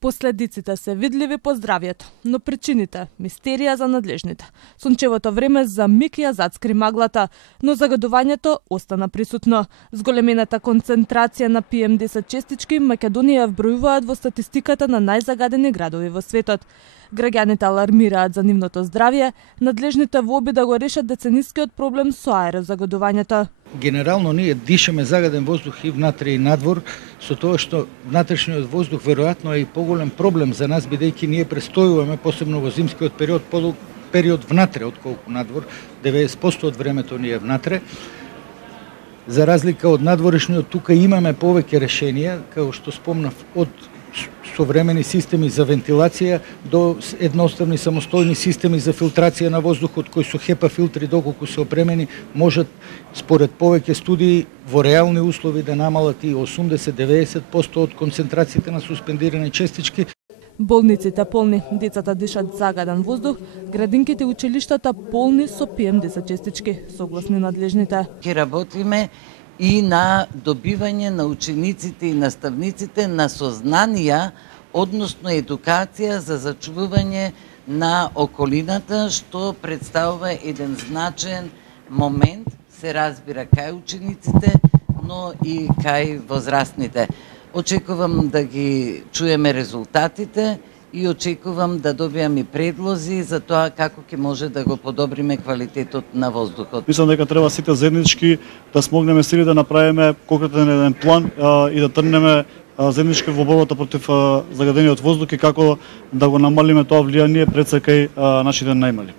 Последиците се видливи по здравјето, но причините – мистерија за надлежните. Сончевото време за миг ја зацкри маглата, но загадувањето остана присутно. Зголемената концентрација на PM10 честички Македонија вбројуваат во статистиката на најзагадени градови во светот. Граѓаните алармираат за нивното здравје, надлежните во обид да го решат деценискиот проблем со аерозагадувањето. Генерално ние дишеме загаден воздух и внатре и надвор, со тоа што внатрешниот воздух веројатно е и поголем проблем за нас, бидејќи ние престојуваме, посебно во зимскиот период внатре отколку надвор, 90% од времето ни е внатре. За разлика од надворешниот, тука имаме повеќе решенија, како што спомнав, од современи системи за вентилација до едноставни самостојни системи за филтрација на воздухот кои со HEPA филтри доколку се опремени можат според повеќе студии во реални услови да намалат и 80-90% од концентрациите на суспендирани честички. Болниците полни, децата дишат загаден воздух, градинките и училиштата полни со PM10 честички, согласни надлежните. Ке работиме и на добивање на учениците и наставниците на сознанија, односно едукација за зачувување на околината, што представува еден значаен момент, се разбира кај учениците, но и кај возрастните. Очекувам да ги чуеме резултатите и очекувам да добиам и предлози за тоа како ќе може да го подобриме квалитетот на воздухот. Мислам дека треба сите заеднички да смогнеме сили да направиме конкретен еден план и да тргнеме заеднички во борбата против загадениот воздух и како да го намалиме тоа влијание пред се кај нашите најмали.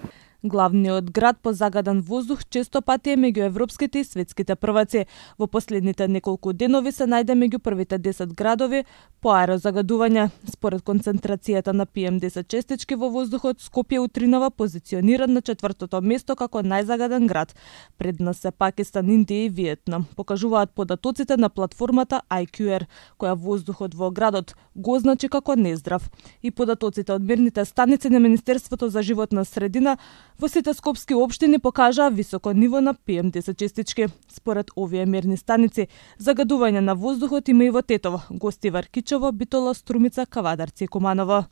Главниот град по загаден воздух често пати е меѓу европските и светските прваци. Во последните неколку денови се најде меѓу првите 10 градови по аерозагадување. Според концентрацијата на PM10 честички во воздухот, Скопје утринава позициониран на 4-то место како најзагаден град. Пред нас се Пакистан, Индија и Виетнам. Покажуваат податоците на платформата IQR, која воздухот во градот го означи како нездрав. И податоците од мерните станици на Министерството за животна средина во сите скопски општини покажаа високо ниво на PM10 честички. Според овие мерни станици, загадување на воздухот има и во Тетово, Гостивар, Кичево, Битола, Струмица, Кавадарци и Куманово.